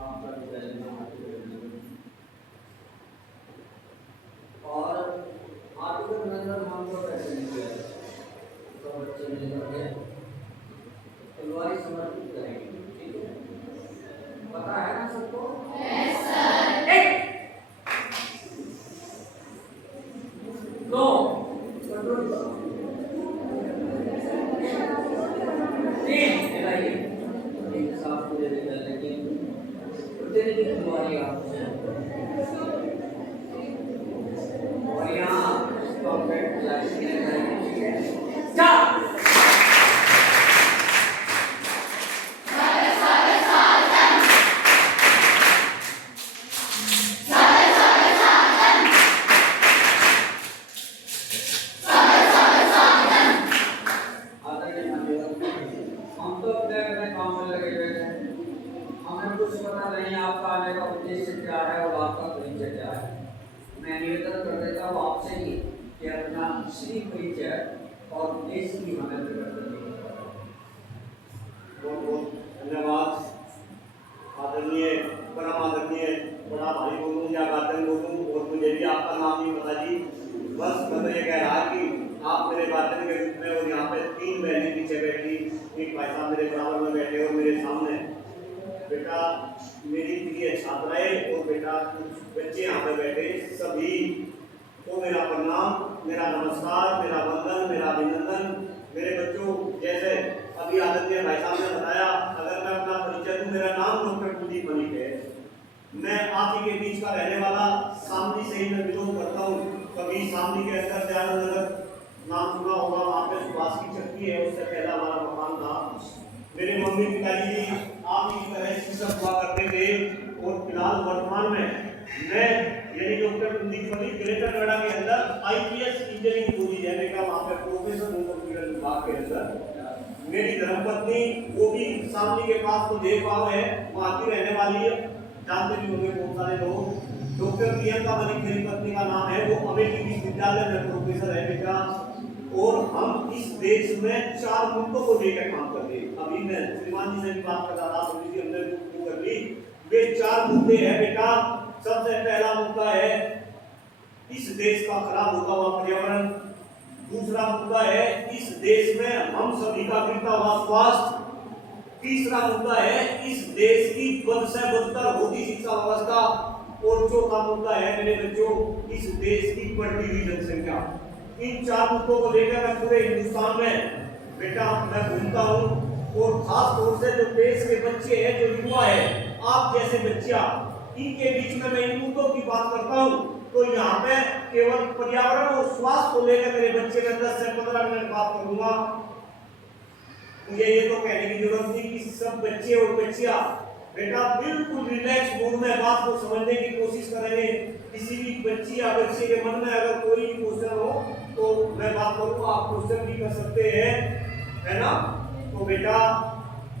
आपका विद्यालय और आपके नजर हम तो कैसे निकले तो बच्चे मिलकर तलवारी समर्पित करेंगे, ठीक है? पता है ना सबको? Yes sir. एक दो तीन मिलाइए, एक साफ पूरे विद्यालय की प्रतिनिधि तलवारी आपको और यहाँ कॉर्पोरेट क्लास के अंदर चार हम तो अपने अपने काम में लगे हुए हैं, हमें कुछ पता नहीं आपका आने का उद्देश्य क्या है और आपका परिचय क्या है। मैं निवेदन कर देता हूँ आपसे ही कि अपना श्री परिचय और देश की हमें प्रकट बहुत बहुत धन्यवाद। आदरणीय परम आदरणीय बड़ा भाई बोलूँ या गार्डन बोलूँ और मुझे भी आपका नाम नहीं पता जी। बस मैं ये कह रहा कि आप मेरे गार्डन के रूप में और यहाँ पे 3 बहनें पीछे बैठी, एक भाई साहब मेरे बराबर में बैठे और मेरे सामने बेटा मेरी प्रिय छात्राएं और बेटा कुछ बच्चे यहाँ पे बैठे, सभी को मेरा प्रणाम, मेरा नमस्कार, मेरा वंदन, मेरा अभिनंदन। मेरे बच्चों, जैसे अभी आदरणीय भाई साहब ने बताया, अगर मैं अपना परिचय दूं, मेरा नाम डॉक्टर कुलदीप मलिक है। मैं आप ही के बीच का रहने वाला शामली से ही मैं बिलोंग करता हूँ। कभी शामली के अंदर दयानंद नगर नाम सुना होगा, वहाँ पे सुभाष की चक्की है, उससे पहला हमारा मकान था। मेरे मम्मी पिताजी जी आप ही की तरह शिक्षक हुआ करते थे और फिलहाल वर्तमान में मैं यानी डॉक्टर कुलदीप मलिक ग्रेटर नोएडा के अंदर आईपीएस इंजीनियरिंग कॉलेज है मेरा, वहाँ पे प्रोफेसर हूँ कंप्यूटर विभाग के अंदर। मेरी धर्मपत्नी वो भी शामली के पास तो देव गाँव है, वहाँ की रहने वाली है, जानते भी होंगे बहुत सारे लोग। डॉक्टर प्रियंका मलिक मेरी पत्नी का नाम है, वो अमेठी विश्वविद्यालय में प्रोफेसर है बेटा। और हम इस देश में 4 मुद्दों को लेकर काम करते हैं। अभी मैं श्रीमान जी से भी बात कर रहा था, थोड़ी सी हमने गुफ्तगू कर ली। वे 4 मुद्दे हैं बेटा। सबसे पहला मुद्दा है इस देश का खराब होता हुआ पर्यावरण। दूसरा मुद्दा है इस देश में हम सभी का गिरता हुआ स्वास्थ्य। तीसरा मुद्दा है इस देश की बद से बदतर होती शिक्षा व्यवस्था। और चौथा मुद्दा है मेरे बच्चों, इस देश की बढ़ती हुई जनसंख्या। इन 4 मुद्दों को लेकर मैं पूरे हिंदुस्तान में बेटा मैं घूमता हूँ और खास तौर से जो देश के बच्चे हैं, जो युवा है, आप जैसे बच्चा, इनके बीच में मैं इन मुद्दों की बात करता हूँ। तो यहाँ पे केवल पर्यावरण और स्वास्थ्य को लेकर मेरे बच्चे में 10 से 15 मिनट बात करूंगा। मुझे ये तो कहने की जरूरत नहीं कि सब बच्चे और बच्चियां बेटा बिल्कुल रिलैक्स मूड में बात को समझने की कोशिश करेंगे। किसी भी बच्ची या बच्चे के मन में अगर कोई भी क्वेश्चन हो तो मैं बात करूंगा, आप क्वेश्चन भी कर सकते हैं, है ना? तो बेटा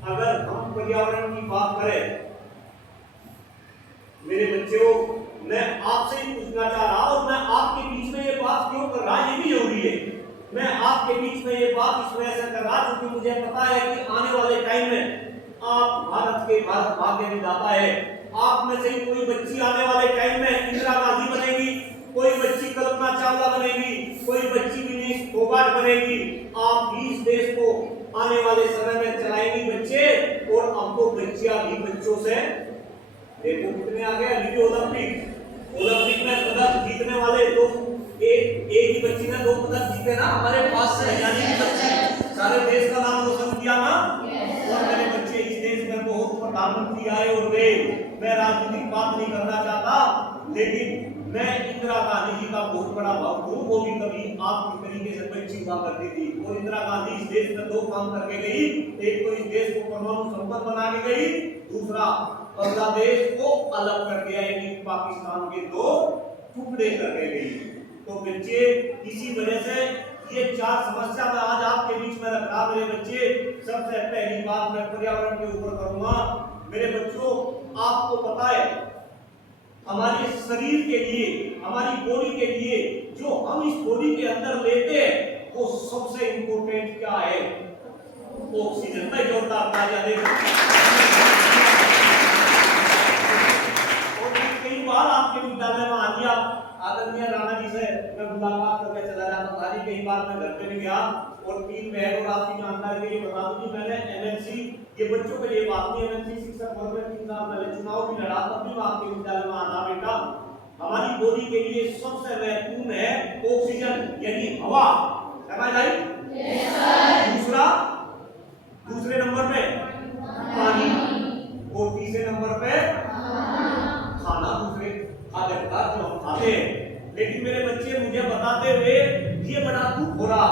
अगर हम पर्यावरण की बात करें मेरे बच्चों, मैं आपसे ही पूछना चाह रहा हूं, मैं आपके बीच में ये बात क्यों कर रहा, ये भी जरूरी है। मैं आपके बीच में ये बात इस वजह से कर रहा क्योंकि मुझे पता है कि आने वाले टाइम में आप भारत भाग्य विधाता है। आप में से कोई बच्ची आने वाले टाइम में इंदिरा गांधी बनेगी, कोई बच्ची कल्पना चावला बनेगी, कोई बच्ची विनीश फोगाट बनेगी। आप भी इस देश को आने वाले समय में चलाएंगी बच्चे। और आपको बच्चियां भी बच्चों से देखो कितने आगे अभी ओलंपिक में पदक जीतने वाले तो एक ही बच्ची ने 2 पदक जीते ना हमारे पास से, यानी सारे देश का नाम रोशन किया ना। और मेरे बच्चे इस देश में बहुत प्रधानमंत्री आए और गए। मैं राजनीतिक बात नहीं करना चाहता, लेकिन मैं इंदिरा गांधी जी का बहुत बड़ा भक्त हूँ। वो भी कभी आपकी तरीके से बच्ची हुआ करती थी और इंदिरा गांधी इस देश में 2 काम करके गई। एक तो इस देश को परमाणु संपन्न बना के गई, दूसरा बांग्लादेश को अलग कर दिया, यानी पाकिस्तान के 2 टुकड़े करके गई। तो बच्चे इसी वजह से ये 4 समस्या मैं आज आपके बीच में रख रहा। मेरे बच्चे सबसे पहली बात मैं पर्यावरण के ऊपर करूंगा। मेरे बच्चों आपको पता है हमारे शरीर के लिए, हमारी बॉडी के लिए जो हम इस बॉडी के अंदर लेते हैं वो सबसे इंपॉर्टेंट क्या है? ऑक्सीजन। मैं जोरदार तालियां देता हूं। मैं मुलाकात करके चला जाता था जी। कई बार मैं घर पे भी गया और 3 बहन और आपकी जानकारी के लिए बता दूं कि मैंने एमएनसी, ये बच्चों के लिए बात नहीं, एमएनसी शिक्षक पद में 3 साल पहले चुनाव भी लड़ा, तब भी मैं आपके विद्यालय में आना बेटा। हमारी बॉडी के लिए सबसे महत्वपूर्ण है ऑक्सीजन यानी हवा, है ना भाई? Yes sir. दूसरे नंबर पे पानी और तीसरे नंबर पे खाना, दूसरे खाद्य पदार्थ जो हम खाते हैं। लेकिन मेरे बच्चे मुझे बताते हुए ये बड़ा दुख हो रहा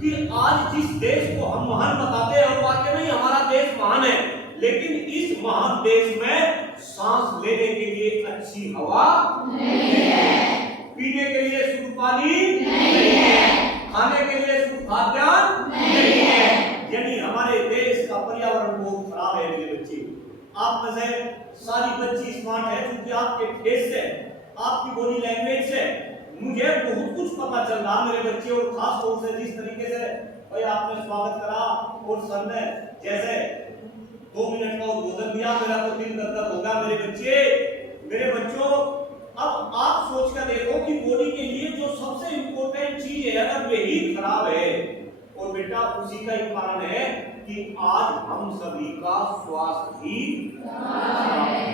कि आज जिस देश को हम महान बताते हैं और वाकई में हमारा देश महान है, लेकिन इस महान देश में सांस लेने के लिए अच्छी हवा नहीं है, पीने के लिए शुद्ध पानी नहीं है, खाने के लिए शुद्ध खाद्यान्न नहीं है। यानी हमारे देश का पर्यावरण बहुत खराब है मेरे बच्चे। आप में से सारी बच्ची स्मार्ट है क्योंकि आपके फेस से, आपकी बॉडी लैंग्वेज से मुझे बहुत कुछ पता चल रहा मेरे बच्चे। और खास तौर से जिस तरीके से भाई आपने स्वागत करा और सर ने जैसे 2 मिनट का उद्बोधन दिया, मेरा तो दिल गदगद हो गया मेरे बच्चे। मेरे बच्चों, अब आप सोच कर देखो कि बॉडी के लिए जो सबसे इंपॉर्टेंट चीज है अगर वही खराब है, और बेटा उसी का एक कारण है कि आज हम सभी का स्वास्थ्य भी खराब है।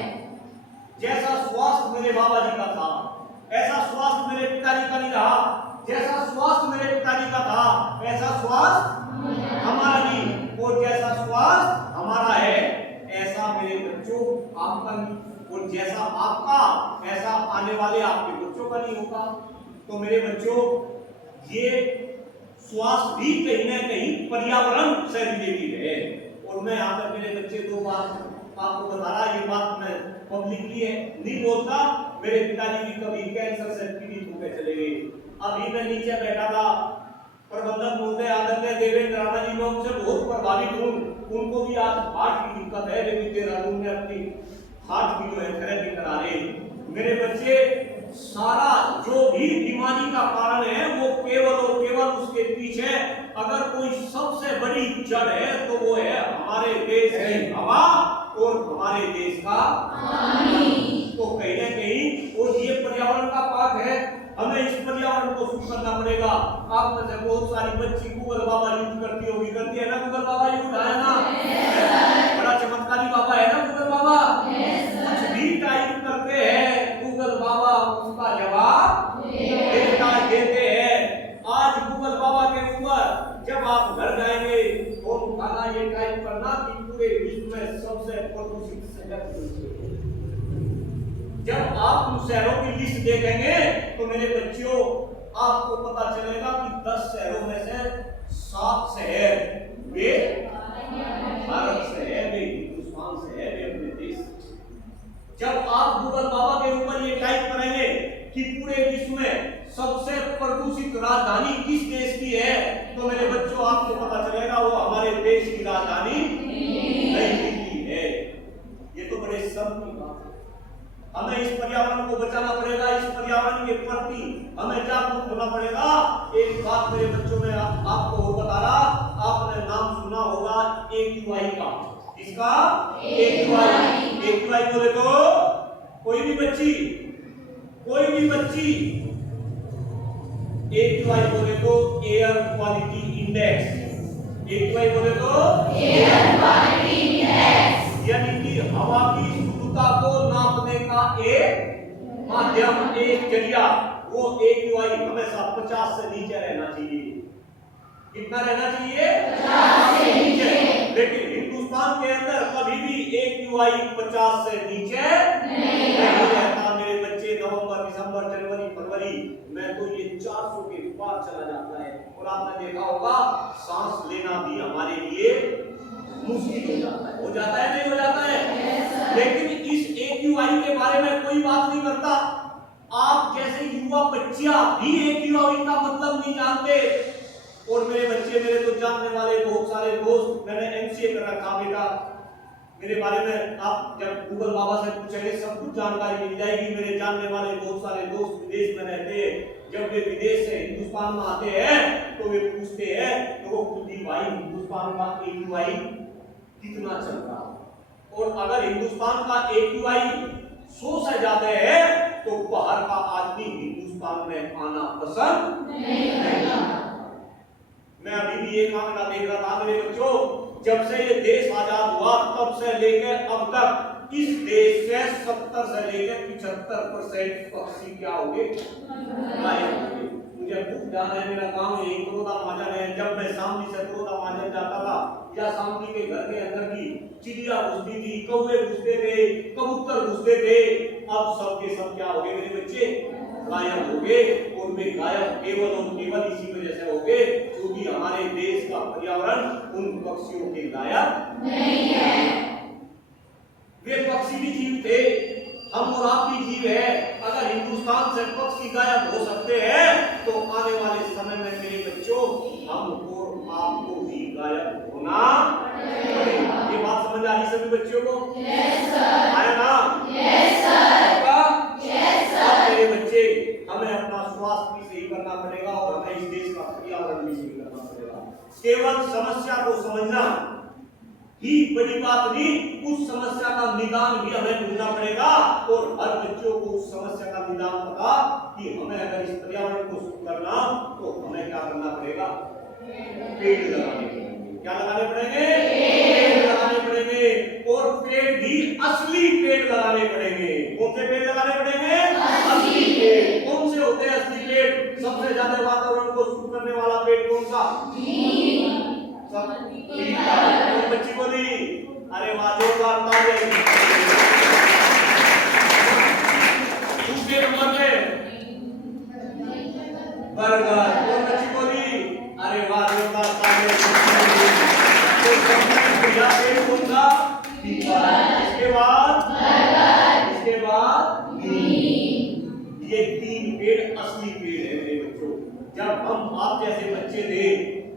जैसा स्वास्थ्य मेरे बाबा जी का था ऐसा स्वास्थ्य मेरे पिताजी का नहीं रहा, जैसा स्वास्थ्य मेरे पिताजी का था ऐसा स्वास्थ्य हमारा नहीं, और जैसा स्वास्थ्य हमारा है ऐसा मेरे बच्चों आपका नहीं, और जैसा आपका ऐसा आने वाले आपके बच्चों का नहीं होगा। तो मेरे बच्चों, ये स्वास्थ्य भी कहीं ना कहीं पर्यावरण से रिलेटेड है। और मैं यहाँ पर मेरे बच्चे 2 बात आपको बता रहा, ये बात मैं पब्लिकली है नहीं बोलता। मेरे पिताजी भी कभी कैंसर से पीड़ित होकर चले गए। अभी मैं नीचे बैठा था, प्रबंधक महोदय आदरणीय देवेंद्र राणा जी, मैं उनसे बहुत प्रभावित हूँ। उनको भी आज हार्ट की दिक्कत है, लेकिन देहरादून में अपनी हार्ट की जो है थेरेपी करा रहे। मेरे बच्चे, सारा जो भी बीमारी का कारण है वो केवल और केवल उसके पीछे अगर कोई सबसे बड़ी जड़ है तो वो है हमारे देश की हवा और हमारे देश का पानी। तो कहीं ना कहीं और ये पर्यावरण का पाठ है, हमें इस पर्यावरण को शुद्ध करना पड़ेगा। आप में से बहुत सारी बच्ची गूगल बाबा यूज करती होगी, करती है ना? गूगल बाबा यूज है ना? बड़ा चमत्कारी बाबा है ना गूगल बाबा। कुछ भी टाइप करते हैं गूगल बाबा उसका जवाब देते हैं। आज गूगल बाबा के ऊपर जब आप घर जाएंगे तो उठाना ये टाइप करना कि पूरे विश्व में सबसे प्रदूषित शहर। जब आप उन शहरों की लिस्ट देखेंगे तो मेरे बच्चों आपको पता चलेगा कि 10 शहरों में से 7 शहर वे भारत से है, वे हिंदुस्तान से है, वे अपने देश से। जब आप गूगल बाबा के ऊपर ये टाइप करेंगे कि पूरे विश्व में सबसे प्रदूषित राजधानी किस देश की है, तो मेरे बच्चों आपको पता चलेगा वो हमारे देश की राजधानी नई दिल्ली है। ये तो बड़े शर्म की बात है। हमें इस पर्यावरण को बचाना पड़ेगा, इस पर्यावरण के प्रति हमें जागरूक होना पड़ेगा। एक बात मेरे बच्चों में आपको बता रहा, आपने नाम सुना होगा AQI का। इसका AQI बोले तो कोई भी बच्ची AQI बोले तो एयर क्वालिटी इंडेक्स। AQI बोले तो एयर क्वालिटी इंडेक्स, यानी कि हवा की शुद्धता को नापने का एक माध्यम, एक जरिया। वो AQI हमेशा 50 से नीचे रहना चाहिए। कितना रहना चाहिए? 50 से नीचे। लेकिन हिंदुस्तान के अंदर कभी भी AQI 50 से नीचे नहीं रहता मेरे बच्चे। नवंबर, दिसंबर, जनवरी, फरवरी में तो ये 400 के पार चला जाता है। और आपने देखा होगा सांस लेना भी हमारे लिए मुश्किल हो जाता है नहीं हो जाता है। लेकिन इस AQI के बारे में कोई बात नहीं करता। आप जैसे युवा बच्चियां भी AQI का मतलब नहीं जानते। और मेरे बच्चे, मेरे तो जानने वाले बहुत सारे दोस्त, मैंने MCA कर रखा बेटा, मेरे बारे में आप जब गूगल बाबा से पूछेंगे सब कुछ जानकारी मिल जाएगी। मेरे जानने वाले बहुत सारे दोस्त विदेश में रहते हैं, जब वे विदेश से हिंदुस्तान में आते हैं तो वे पूछते हैं तो वो कुलदीप भाई हिंदुस्तान का AQI कितना चल रहा है। और अगर हिंदुस्तान का AQI 100 से ज्यादा है तो बाहर का आदमी हिंदुस्तान में आना पसंद नहीं करता। मैं अभी भी एक आंकड़ा देख रहा था मेरे बच्चों, जब से ये देश आजाद हुआ तब से लेकर अब तक इस देश से 70 से लेकर 75% पक्षी क्या हो गए, गायब हो गए। मुझे खूब ध्यान है, मेरा गांव यही बड़ौदा महाजन है। जब मैं शामली से बड़ौदा महाजन जाता था या शामली के घर के अंदर की चिड़िया घुसती थी, कौवे घुसते थे, कबूतर घुसते थे, अब सब के सब क्या हो गए मेरे बच्चे, गायब हो गए। और वे गायब केवल और केवल इसी वजह से हो गए क्योंकि हमारे देश का पर्यावरण उन पक्षियों के लायक नहीं है। वे पक्षी भी जीव थे, हम और आप भी जीव है। अगर हिंदुस्तान से पक्षी गायब हो सकते हैं तो आने वाले समय में मेरे बच्चों हम और आपको भी गायब होना पड़ेगा। ये बात समझ आ रही सभी बच्चों को? Yes sir. आया ना? Yes sir. मेरे बच्चे, हमें अपना स्वास्थ्य भी सही करना पड़ेगा और हमें इस देश का पर्यावरण भी सही करना पड़ेगा। केवल समस्या को समझना ही बड़ी बात नहीं, उस समस्या का निदान भी हमें ढूंढना पड़ेगा। और हर बच्चों को उस समस्या का निदान पता कि हमें अगर इस पर्यावरण को शुद्ध करना तो हमें क्या करना पड़ेगा, पेड़ लगाने पड़ेंगे। क्या लगाने पड़ेंगे? पेड़ लगाने पड़ेंगे। और पेड़ भी असली पेड़ लगाने पड़ेंगे। कौन से पेड़ लगाने पड़ेंगे? असली पेड़। कौन से होते हैं असली पेड़? सबसे ज्यादा वातावरण को शुद्ध करने वाला पेड़ कौन सा? सब बच्ची बोली, अरे वाह, जोरदार तालियां। दूसरे नंबर पे बरगद। और बच्ची बोली, अरे वाह, जोरदार तालियां। कौन सा? इसके बाद बरगद, इसके बाद नीम। ये 3 पेड़ असली पेड़ है मेरे बच्चों। जब हम आप जैसे बच्चे थे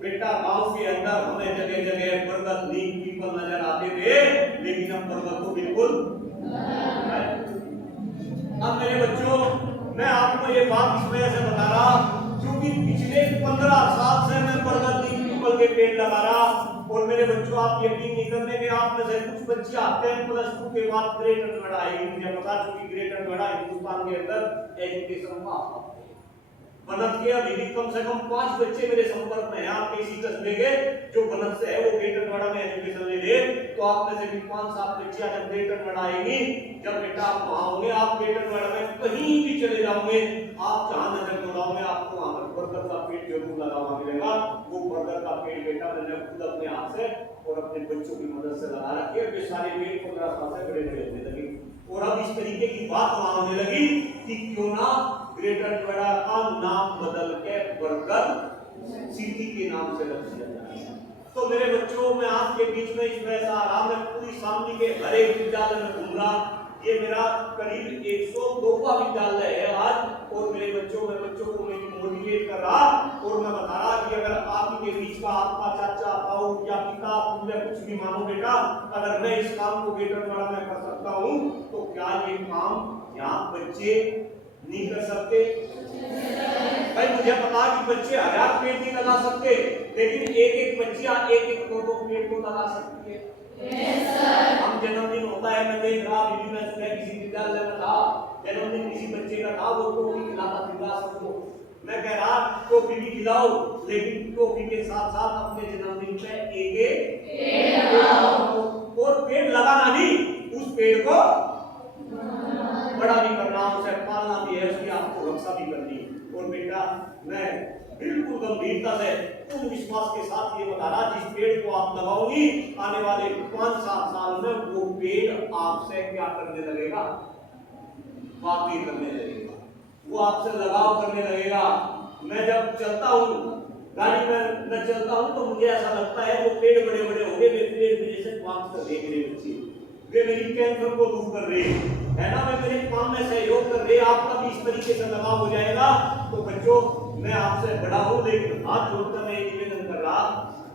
बेटा, गांव के अंदर हमें जगह जगह बरगद, नीम, पीपल नजर आते थे, लेकिन अब बरगद तो बिल्कुल। अब मेरे बच्चों, मैं आपको ये बात इस वजह से बता रहा क्योंकि पिछले 15 साल से मैं बरगद, नीम, पीपल के पेड़ लगा रहा। और मेरे बच्चों, आप यकीन नहीं करने के, आप में से कुछ बच्चे आते हैं +2 के बाद ग्रेटर नोएडा आएगी। मुझे पता चूंकि ग्रेटर नोएडा हिंदुस्तान के अंदर एजुकेशन का बनत के अभी भी कम से कम 5 बच्चे मेरे संपर्क में हैं आपके इसी कस्बे के, जो बनत से है, वो ग्रेटर नोएडा में एजुकेशन ले ले। तो आप में से भी 5-7 बच्चियां जब ग्रेटर नोएडा आएंगी, जब बेटा आप वहां होंगे, आप ग्रेटर नोएडा में कहीं भी चले जाओगे, आप जहां नजर दौड़ाओगे आपको वहां पर बरगद का पेड़ जरूर लगा हुआ मिलेगा। वो बरगद का पेड़ बेटा मैंने खुद अपने हाथ से और अपने बच्चों की मदद से लगा रखे। वे सारे पेड़ 15 साल से बड़े बड़े होने लगे और अब इस तरीके की बात वहां होने लगी कि क्यों ना ग्रेटर नोएडा का नाम बदल के बरगद सिटी के नाम से रख दिया जाए। तो मेरे बच्चों, मैं आपके बीच में इस वजह से आ रहा, मैं पूरी शामली के हर एक विद्यालय में घूम रहा। ये मेरा करीब 102वां विद्यालय है आज। और मेरे बच्चों, मैं बच्चों को मोटिवेट कर रहा और मैं बता रहा कि अगर आप के बीच का आपका चाचा, ताऊ या पिता या कुछ भी मानो बेटा, अगर मैं इस काम को ग्रेटर नोएडा में कर सकता हूँ तो क्या ये काम यहाँ बच्चे नहीं कर सकते? भाई मुझे पता कि बच्चे 1000 पेड़ नहीं लगा सकते, लेकिन एक बच्चियां 1-2 पेड़ को लगा सकती है। yes, हम जन्मदिन होता है, मैं देख रहा अभी मैं सुबह किसी विद्यालय में था, जन्मदिन किसी बच्चे का था, वो टोपी खिलाता सबको। मैं कह रहा टोपी भी खिलाओ, लेकिन टोपी के साथ साथ अपने जन्मदिन पे एक पेड़ लगाओ। और पेड़ लगाना नहीं, उस पेड़ को बड़ा भी करना, उसे पालना भी है, उसकी आपको रक्षा भी करनी। और बेटा, मैं बिल्कुल गंभीरता से पूर्ण विश्वास के साथ ये बता रहा, जिस पेड़ को आप लगाओगी आने वाले 5-7 साल में वो पेड़ आपसे क्या करने लगेगा, बातें करने लगेगा, वो आपसे लगाव करने लगेगा। मैं जब चलता हूँ गाड़ी में, मैं चलता हूँ तो मुझे ऐसा लगता है वो पेड़ बड़े बड़े हो गए, वे पेड़ मेरे से बात कर देख रहे बच्चे, वे मेरी टेंशन को दूर कर रहे है ना, वे मेरे काम में सहयोग कर रहे। आपका भी इस तरीके से लगाव हो जाएगा। तो बच्चों, मैं आपसे बड़ा हूँ, लेकिन हाथ जोड़कर मैं निवेदन कर रहा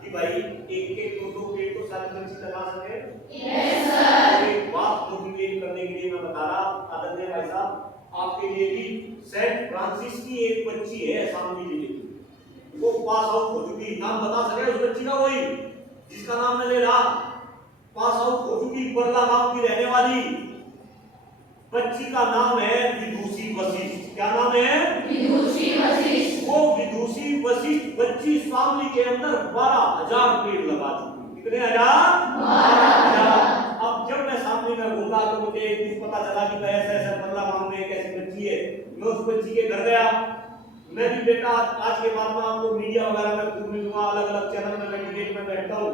कि भाई 1-2 पेड़ तो सारे बच्चे लगा सके। Yes sir. एक बात मोटिवेट करने के लिए मैं बता रहा, आदरणीय भाई साहब, आपके लिए भी सेंट फ्रांसिस की एक बच्ची है शामली जिले की, वो पास आउट हो चुकी, नाम बता सके उस बच्ची का? वही जिसका नाम मैं ले रहा, पास आउट हो चुकी, बरला गांव की रहने वाली, बच्ची का नाम है विदुषी वशिष्ठ। क्या नाम है? विदुषी वशिष्ठ। वो विदुषी वशिष्ठ बच्ची शामली के अंदर 12,000 पेड़ लगा चुकी। कितने हजार? 12,000। अब जब मैं शामली में घूमा तो मुझे एक दिन पता चला कि मैं ऐसा बल्ला गांव में एक ऐसी बच्ची है। मैं उस बच्ची के घर गया। मैं भी बेटा आज के बाद में आपको मीडिया वगैरह में खूब मिलूंगा, अलग अलग चैनल में मैं डिबेट में बैठता हूँ।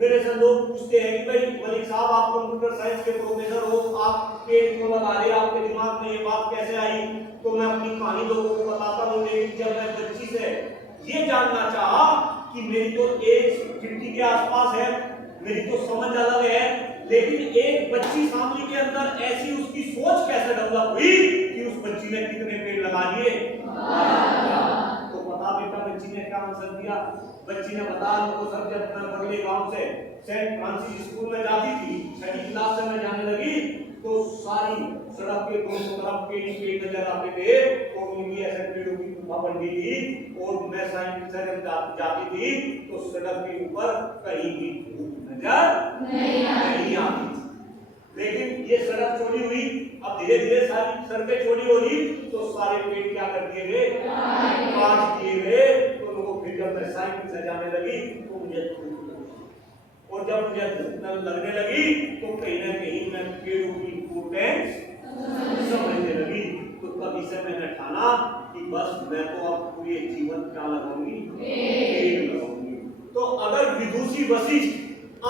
मेरे से लोग पूछते हैं कि भाई मलिक साहब आप कंप्यूटर साइंस के प्रोफेसर हो, आप पेड़ क्यों लगा रहे, आपके दिमाग में ये बात कैसे आई? तो मैं अपनी कहानी लोगों को बताता हूँ। लेकिन जब मैं बच्ची से ये जानना चाहा कि मेरी तो एज 50 के आसपास है, मेरी तो समझ अलग है, लेकिन एक बच्ची शामली के अंदर ऐसी उसकी सोच कैसे डेवलप हुई कि उस बच्ची ने कितने पेड़ लगा दिए? तो पता बेटा बच्ची ने क्या आंसर दिया? बच्ची ने बताया मुझको सर, जब मैं बगले गांव से सेंट फ्रांसिस स्कूल में जाती थी, 6वीं क्लास से मैं जाने लगी, तो सारी सड़क के दोनों तरफ पेड़ ही पेड़ नजर आते थे और उनकी ऐसे पेड़ों की गुफा बन गई थी। और मैं साइंस से जब जाती थी तो सड़क के ऊपर कहीं भी धूप नजर नहीं आती थी। लेकिन ये सड़क चौड़ी हुई, अब धीरे धीरे सारी सड़कें चौड़ी हो रही तो सारे पेड़ क्या कर दिए गए? काट दिए गए। तो लोगों फिर जब मैं साइकिल से जाने लगी तो मुझे धूप लगी, और जब मुझे धूप लगने लगी तो कहीं ना कहीं मैं पेड़ों की इम्पोर्टेंस समझने लगी। तो तभी से मैंने ठाना कि बस मैं तो अब पूरे जीवन क्या लगाऊंगी? पेड़ लगाऊंगी। तो अगर विदुषी वशिष्ठ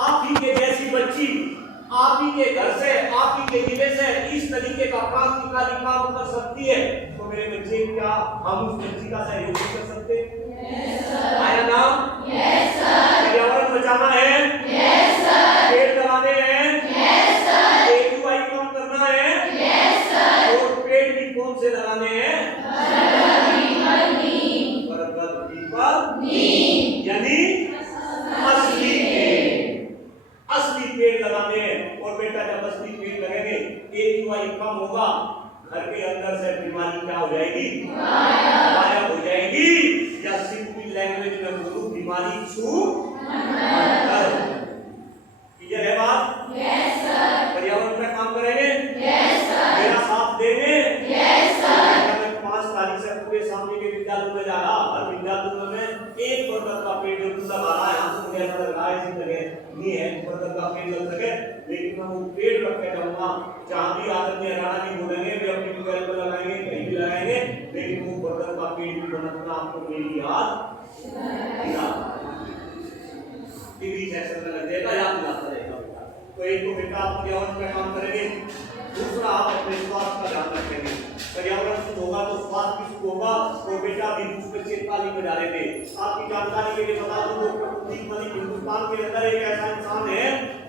आप ही के जैसी बच्ची आप ही के घर से, आप ही के जिले से इस तरीके का क्रांतिकारी काम कर सकती है, तो मेरे बच्चे क्या हम उस बच्ची का सहयोग कर सकते? Yes sir. आया नाम? Yes sir. पर्यावरण बचाना है? Yes sir. पेड़ लगाने हैं? Yes sir. AQI कम करना है? Yes sir. और पेड़ भी कौन से लगाने हैं? बरगद, पीपल, नीम, यानी असली असली पेड़ लगाने हैं। और बेटा जब असली पेड़ लगेंगे AQI कम होगा, घर के अंदर से बीमारी क्या हो जाएगी? गायब हो जाएगी। या सिंपल लैंग्वेज में बोलूं, बीमारी छूट क्लियर है बात? Yes sir. पर्यावरण पे काम करेंगे? Yes sir. मेरा साथ देंगे? Yes sir. मैं 5 तारीख से पूरे सामने के विद्यालय में जा रहा, हर विद्यालय में एक बरगद का पेड़ लगा रहा है। यहाँ तो मुझे ऐसा लग रहा है इसी जगह नहीं है बरगद का पेड़ लग सके, लेकिन मैं वो पेड़ रख के जाऊंगा। जहाँ भी आदरणीय राणा जी बोलेंगे वे अपनी ट्यूबवेल पर लगाएंगे, कहीं भी लगाएंगे, लेकिन वो बरगद का पेड़ भी बनाना आपको मेरी याद डिग्री सेक्शन में लग जाएगा, याद दिलाता रहेगा। तो एक तो बेटा आप पर्यावरण पे काम करेंगे, दूसरा आप अपने स्वास्थ्य का ध्यान रखेंगे। पर्यावरण शुद्ध होगा तो स्वास्थ्य भी शुद्ध होगा। और बेटा भी दूसरे से ताली बजा रहे थे, आपकी जानकारी के लिए बता दूं, डॉक्टर मलिक हिंदुस्तान के अंदर एक ऐसा इंसान है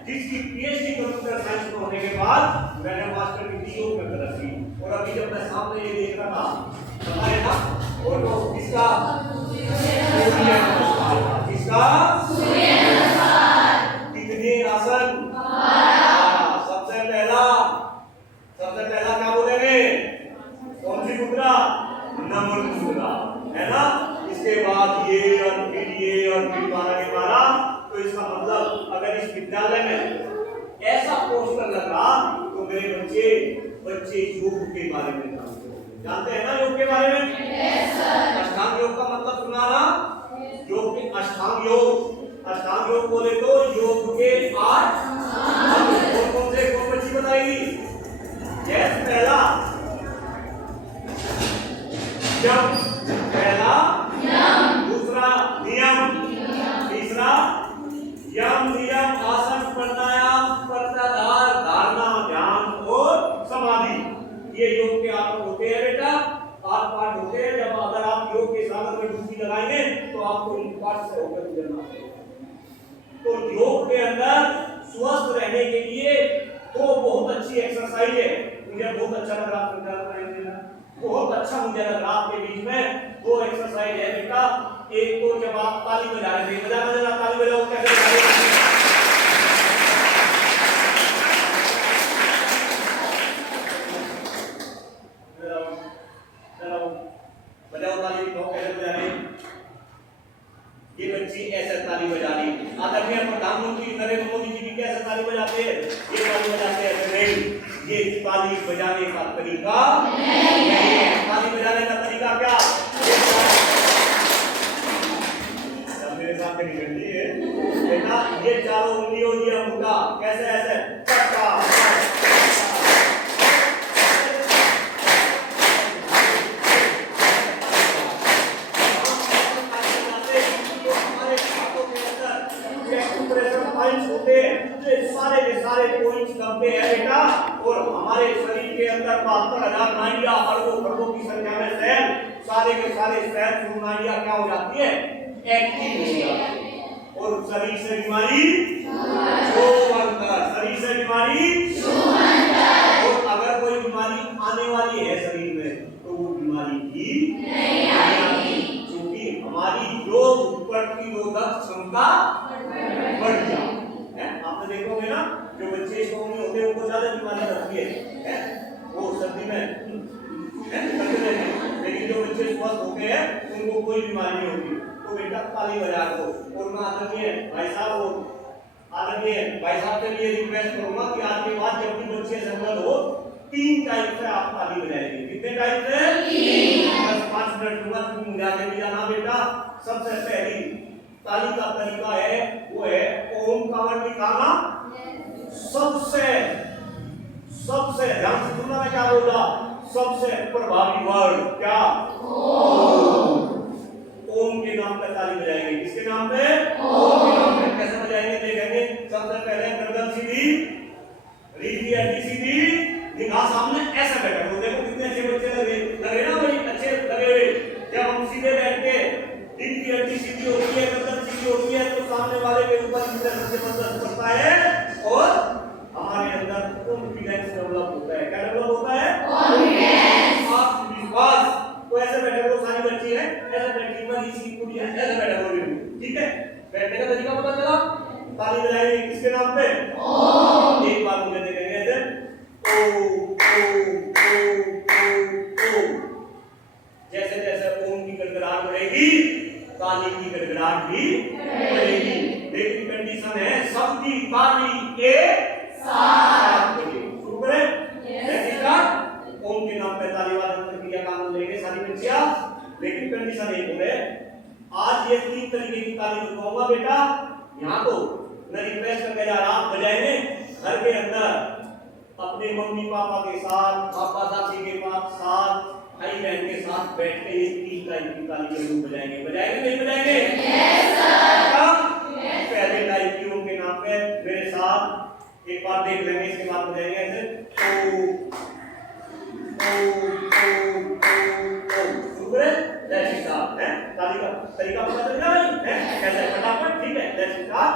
जिसकी PhD कंप्यूटर साइंस में होने के बाद मैंने मास्टर डिग्री योग में कर रखी। और अभी जब मैं सामने ये देख रहा था, पता है ना, और तो इसका कितने आसन? सबसे पहला क्या बोलेंगे? कौन सी मुद्रा? नमन मुद्रा, है ना। इसके बाद ये और फिर ये और फिर 12 के 12। तो इसका मतलब अगर इस विद्यालय में ऐसा पोस्टर लगा तो मेरे बच्चे योग के बारे में जानते हैं ना, योग के बारे में? Yes sir. अष्टांग योग का मतलब सुना ना? योग के अष्टांग योग बोले तो योग के 8 अंग। कौन से कौन बच्ची बताएगी? यस, पहला यम, पहला यम, दूसरा नियम, तीसरा यम नियम आसन प्राणायाम प्रत्याहार धारणा ध्यान और समाधि। ये योग के 8 होते हैं बेटा, 8 पाठ होते हैं। जब अगर आप योग के सागर में डुबकी लगाएंगे तो आपको इन पाठ से होकर गुजरना है। तो योग के अंदर स्वस्थ रहने के लिए तो बहुत अच्छी एक्सरसाइज है। मुझे बहुत अच्छा लग रहा है, बहुत अच्छा मुझे लग रहा आपके बीच में 2 एक्सरसाइज है बेटा। एक तो जब आप ताली बजा रहे थे, बजा ताली बजाओ, कैसे बजाओ ताली, कैसे बजा रहे? ये बच्ची ऐसे ताली बजा रही। आदरणीय प्रधानमंत्री नरेंद्र मोदी जी भी कैसे ताली बजाते हैं? ये ताली बजाते हैं। नहीं, ये ये ताली बजाने का तरीका नहीं है। ताली बजाने का तरीका क्या? मेरे साथ नहीं करती है बेटा। ये चारों उंगलियों ये अंगूठा कैसे ऐसे चक्का सारे के सारे पॉइंट्स दबते हैं बेटा। और हमारे शरीर के अंदर 72,000 नाड़ियां अरबों की संख्या में सेल, सारे के सारे सेल नाड़ियां क्या हो जाती है? एक्टिव हो जाती है। और शरीर से बीमारी जो अंतर, शरीर से बीमारी और अगर कोई बीमारी आने वाली है शरीर में तो वो बीमारी भी नहीं आएगी, क्योंकि हमारी रोग प्रतिरोधक क्षमता बढ़ जाती है। आपने देखोगे ना जो बच्चे स्ट्रॉन्ग नहीं होते उनको ज्यादा बीमारी लगती है वो सर्दी में लेकिन जो बच्चे स्वस्थ होते हैं उनको कोई बीमारी नहीं होती। तो बेटा ताली बजा दो। और मैं आदरणीय भाई साहब से भी रिक्वेस्ट करूंगा कि आज के बाद जब भी बच्चे असेंबल हो 3 टाइम से आप ताली बजाएंगे। कितने टाइम से? 5 मिनट दूंगा, तुम मुझे भी जाना बेटा। सबसे पहली ताली का तरीका है वो है ओम का वर्ड निकालना। सबसे ध्यान से सुनना मैं क्या बोल रहा। सबसे प्रभावी वर्ड क्या? ओम के नाम पे ताली बजाएंगे। किसके नाम पे? ओम के नाम पे। कैसे बजाएंगे देखेंगे। सबसे पहले गर्दन सीधी, रीढ़ की हड्डी सीधी, निगाह सामने, ऐसे बैठे हो। देखो कितने अच्छे बच्चे लगे ना भाई, अच्छे लगे हुए। जब हम सीधे बैठ के रीढ़ की हड्डी सीधी होती है, गर्दन सीधी होती है तो सामने वाले के ऊपर सबसे मदद करता है और हमारे अंदर कॉन्फिडेंस डेवलप होता है। क्या डेवलप होता है? कॉन्फिडेंस, आत्मविश्वास। तो ऐसे बैठे हो, सारी बच्ची है ऐसे बैठी हुई, इसी पूरी ऐसे बैठे हो। ठीक है, बैठने का तरीका पता चला। ताली बजाएंगे किसके नाम पे? ओम। एक बार मुझे देखेंगे ऐसे ओ ओ ओ ओ। जैसे जैसे ओम की गड़गड़ाहट बढ़ेगी ताली की गड़गड़ाहट भी बढ़ेगी। लेकिन कंडीशन है सबकी ताली के साथ बजे। शुरू करें। ओम के नाम पे ताली वादन प्रक्रिया का आनंद लेंगे सारी बच्चियां। लेकिन कंडीशन एक है, आज ये 3 तरीके की ताली बजवाऊंगा बेटा। यहाँ तो मैं रिक्वेस्ट करके जा रहा, आप बजाएंगे घर के अंदर अपने मम्मी पापा के साथ, पापा दादी के साथ, भाई बहन के साथ बैठ के ये 3 टाइप की ताली जरूर बजाएंगे। बजाएंगे नहीं बजाएंगे? Yes sir. पहले टाइप की ओम के नाम पे मेरे साथ एक बार देख लेंगे, इसके बाद बजाएंगे ऐसे ओ ओ ओ ओ। सुन जैसे साहब है ताली का तरीका पता चल गया भाई है कैसे फटाफट। ठीक है जैसे साहब